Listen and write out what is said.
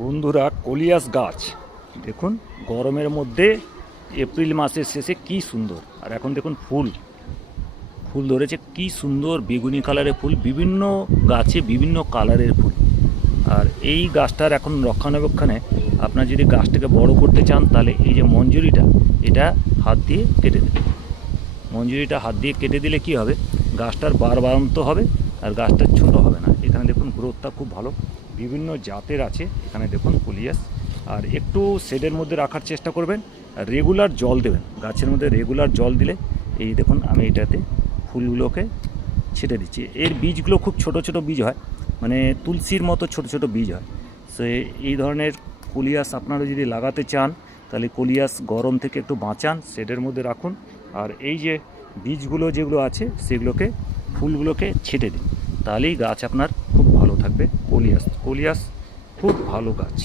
বন্ধুরা, কলিয়াস গাছ দেখুন, গরমের মধ্যে এপ্রিল মাসের শেষে কি সুন্দর। আর এখন দেখুন ফুল ফুল ধরেছে, কি সুন্দর বেগুনি কালারের ফুল, বিভিন্ন গাছে বিভিন্ন কালারের ফুল। আর এই গাছটার এখন রক্ষণাবেক্ষণে আপনার যদি গাছটাকে বড় করতে চান, তাহলে এই যে মঞ্জুরিটা, এটা হাত দিয়ে কেটে দেবেন। মঞ্জুরিটা হাত দিয়ে কেটে দিলে কি হবে, গাছটার বাড়ন্ত হবে আর গাছটা ছোট হবে না। এখানে দেখুন গ্রোথটা খুব ভালো, বিভিন্ন জাতের আছে এখানে দেখুন কলিয়াস। আর একটু শেডের মধ্যে রাখার চেষ্টা করবেন, আর রেগুলার জল দেবেন গাছের মধ্যে। রেগুলার জল দিলে এই দেখুন আমি এটাতে ফুলগুলোকে ছেটে দিচ্ছি। এর বীজগুলো খুব ছোট ছোট বীজ হয়, মানে তুলসীর মতো ছোট ছোট বীজ হয়। সো এই ধরনের কলিয়াস আপনারা যদি লাগাতে চান, তাহলে কলিয়াস গরম থেকে একটু বাঁচান, শেডের মধ্যে রাখুন। আর এই যে বীজগুলো যেগুলো আছে সেগুলোকে, ফুলগুলোকে ছেটে দিন, তাহলেই গাছ আপনার খুব ভালো থাকবে। কলিয়াস খুব ভালো গাছ।